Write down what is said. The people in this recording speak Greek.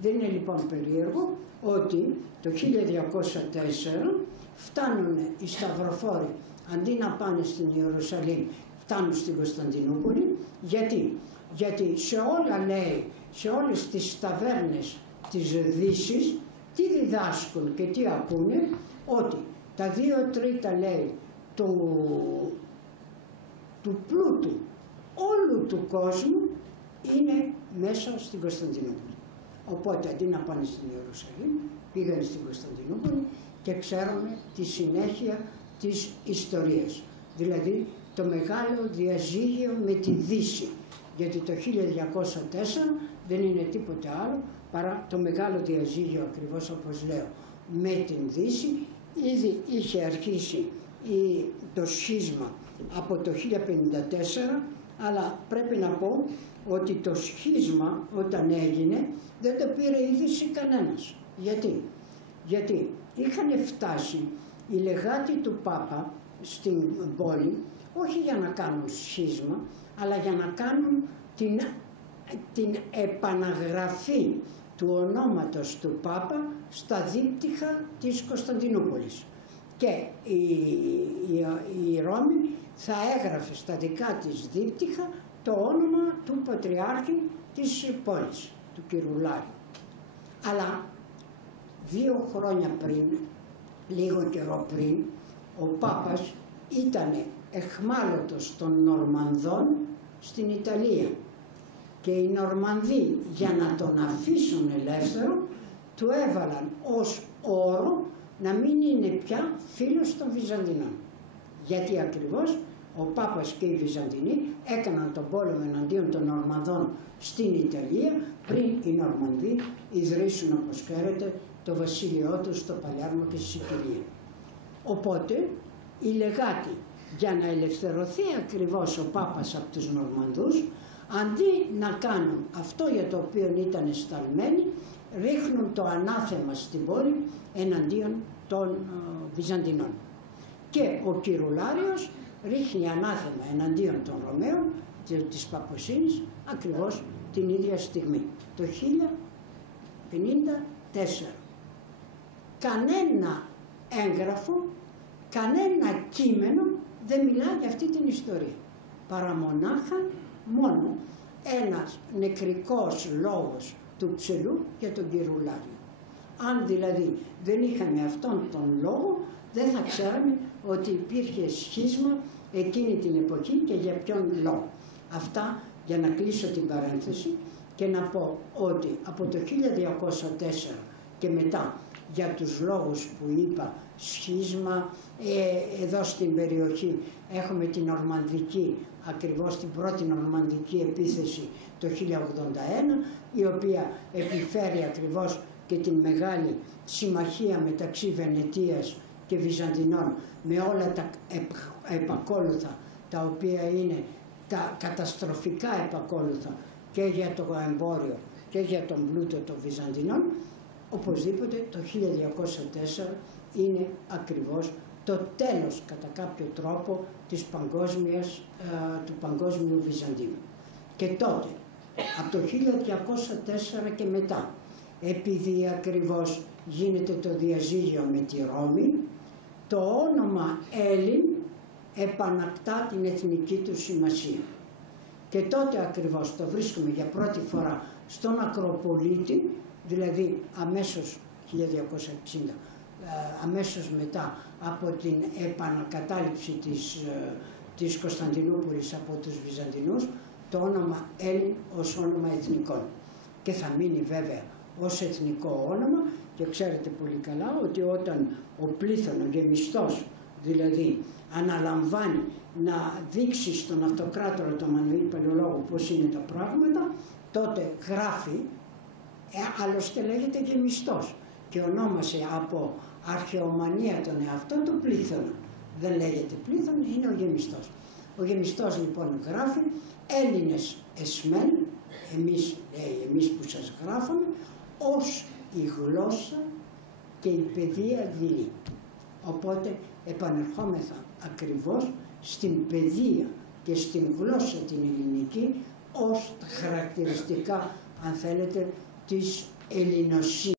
Δεν είναι λοιπόν περίεργο ότι το 1204 φτάνουν οι σταυροφόροι, αντί να πάνε στην Ιερουσαλήμ, φτάνουν στην Κωνσταντινούπολη. Γιατί σε όλα, λέει, σε όλες τις ταβέρνες της Δύσης, τι διδάσκουν και τι ακούνε, ότι τα 2/3, λέει, του πλούτου όλου του κόσμου είναι μέσα στην Κωνσταντινούπολη. Οπότε αντί να πάνε στην Ιερουσαλήμ, πήγαν στην Κωνσταντινούπολη και ξέρουμε τη συνέχεια της ιστορίας. Δηλαδή το μεγάλο διαζύγιο με τη Δύση. Γιατί το 1204 δεν είναι τίποτε άλλο παρά το μεγάλο διαζύγιο, ακριβώς όπως λέω, με την Δύση. Ήδη είχε αρχίσει το σχίσμα από το 1054, αλλά πρέπει να πω ότι το σχίσμα όταν έγινε δεν το πήρε είδηση κανένας. Γιατί είχαν φτάσει οι λεγάτοι του Πάπα στην πόλη, όχι για να κάνουν σχίσμα, αλλά για να κάνουν την επαναγραφή του ονόματος του Πάπα στα δίπτυχα της Κωνσταντινούπολης. Και η Ρώμη θα έγραφε στα δικά της δίπτυχα το όνομα του Πατριάρχη της πόλης, του Κυρουλάριου. Αλλά 2 χρόνια πριν, λίγο καιρό πριν, ο Πάπας ήταν εχμάλωτος των Νορμανδών στην Ιταλία και οι Νορμανδοί, για να τον αφήσουν ελεύθερο, του έβαλαν ως όρο να μην είναι πια φίλος των Βυζαντινών. Γιατί ακριβώς ο Πάπας και οι Βυζαντινοί έκαναν τον πόλεμο εναντίον των Νορμανδών στην Ιταλία πριν οι Νορμανδοί ιδρύσουν, όπως ξέρετε, το βασίλειό τους στο Παλέρμο και στη Σικελία. Οπότε οι λεγάτοι, για να ελευθερωθεί ακριβώς ο Πάπας από τους Νορμανδούς, αντί να κάνουν αυτό για το οποίο ήταν σταλμένοι, ρίχνουν το ανάθεμα στην πόλη εναντίον των Βυζαντινών. Και ο Κυρουλάριος ρίχνει ανάθεμα εναντίον των Ρωμαίων της Παπωσύνης ακριβώς την ίδια στιγμή, το 1054. Κανένα έγγραφο, κανένα κείμενο δεν μιλά για αυτή την ιστορία, παρά μονάχα μόνο ένας νεκρικός λόγος του Ψελού για τον Κυρουλάριο. Αν δηλαδή δεν είχαμε αυτόν τον λόγο, δεν θα ξέραμε ότι υπήρχε σχίσμα εκείνη την εποχή και για ποιον λόγο. Αυτά για να κλείσω την παρένθεση και να πω ότι από το 1204 και μετά, για τους λόγους που είπα, σχίσμα, εδώ στην περιοχή έχουμε την Νορμανδική, ακριβώς την πρώτη Νορμανδική επίθεση το 1081, η οποία επιφέρει ακριβώς και την μεγάλη συμμαχία μεταξύ Βενετίας και Βυζαντινών, με όλα τα επακόλουθα, τα οποία είναι τα καταστροφικά επακόλουθα και για το εμπόριο και για τον πλούτο των Βυζαντινών. Οπωσδήποτε το 1204 είναι ακριβώς το τέλος κατά κάποιο τρόπο της του παγκόσμιου Βυζαντίου. Και τότε, από το 1204 και μετά, επειδή ακριβώς γίνεται το διαζύγιο με τη Ρώμη, το όνομα Έλλην επανακτά την εθνική του σημασία. Και τότε ακριβώς το βρίσκουμε για πρώτη φορά στον Ακροπολίτη, δηλαδή αμέσως 1260, αμέσως μετά από την επανακατάληψη της Κωνσταντινούπολης από τους Βυζαντινούς, το όνομα Έλλην ως όνομα εθνικών. Και θα μείνει βέβαια ως εθνικό όνομα, και ξέρετε πολύ καλά ότι όταν ο πλήθων, ο γεμιστός δηλαδή, αναλαμβάνει να δείξει στον αυτοκράτορα, τον Μανουήλ Παλαιολόγο, πώς είναι τα πράγματα, τότε γράφει, άλλωστε λέγεται γεμιστός και ονόμασε από αρχαιομανία τον εαυτό του πλήθωνα. Δεν λέγεται πλήθων, είναι ο γεμιστός. Ο γεμιστός λοιπόν γράφει Έλληνες εσμέν, εμείς που σας γράφουμε, ως η γλώσσα και η παιδεία δειλή. Οπότε επανερχόμεθα ακριβώς στην παιδεία και στην γλώσσα την ελληνική ως τα χαρακτηριστικά, αν θέλετε, της ελληνοσύνη.